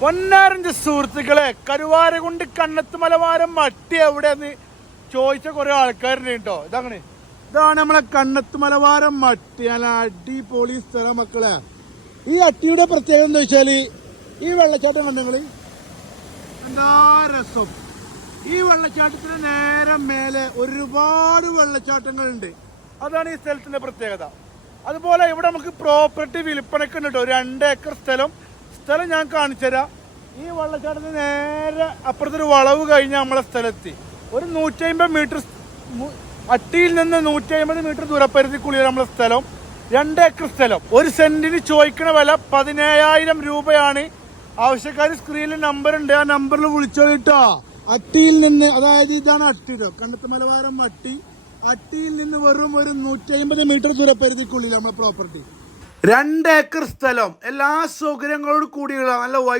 പൊന്നാരഞ്ച് സുഹൃത്തുക്കളെ, കരുവാരകുണ്ട് കണ്ണത്ത് മലവാരം മട്ടി എവിടെയെന്ന് ചോദിച്ച കുറെ ആൾക്കാരുണ്ട് കേട്ടോ. ഇതാണ് നമ്മളെ കണ്ണത്ത് മലവാരം മട്ടി. നല്ല അടിപൊളി സ്ഥലം മക്കളെ. ഈ അട്ടിയുടെ പ്രത്യേകത എന്താ വെച്ചാല്, ഈ വെള്ളച്ചാട്ടം കണ്ടെങ്കിൽ എന്താ രസം. ഈ വെള്ളച്ചാട്ടത്തിന് നേരെ മേലെ ഒരുപാട് വെള്ളച്ചാട്ടങ്ങളുണ്ട്. അതാണ് ഈ സ്ഥലത്തിന്റെ പ്രത്യേകത. അതുപോലെ ഇവിടെ നമുക്ക് പ്രോപ്പർട്ടി വിൽപ്പനക്ക് ഉണ്ട് കേട്ടോ. 2 ഏക്കർ സ്ഥലം ഞാൻ കാണിച്ചു തരാം. ഈ വെള്ളച്ചാട്ടത്തിന് നേരെ അപ്പുറത്തൊരു വളവ് കഴിഞ്ഞാൽ നമ്മളെ സ്ഥലത്ത് ഒരു 150 മീറ്റർ, അട്ടിയിൽ നിന്ന് 150 മീറ്റർ ദൂരപരിധിക്കുള്ളിൽ നമ്മളെ സ്ഥലം. 2 ഏക്കർ സ്ഥലം. ഒരു സെന്റിന് ചോദിക്കുന്ന വില 17,000 രൂപയാണ്. ആവശ്യക്കാർ സ്ക്രീനിൽ നമ്പർ ഉണ്ട്, ആ നമ്പറിൽ വിളിച്ചോ കേട്ടോ. അട്ടിയിൽ നിന്ന്, അതായത് ഇതാണ് അട്ടി, കണ്ണത്ത് മലവാരം അട്ടി. അട്ടിയിൽ നിന്ന് വെറും ഒരു 150 മീറ്റർ ദൂരപരിധിക്കുള്ളിൽ നമ്മളെ പ്രോപ്പർട്ടി. 2 ഏക്കർ സ്ഥലം, എല്ലാ സൗകര്യങ്ങളോട് കൂടിയുള്ള നല്ല വൈ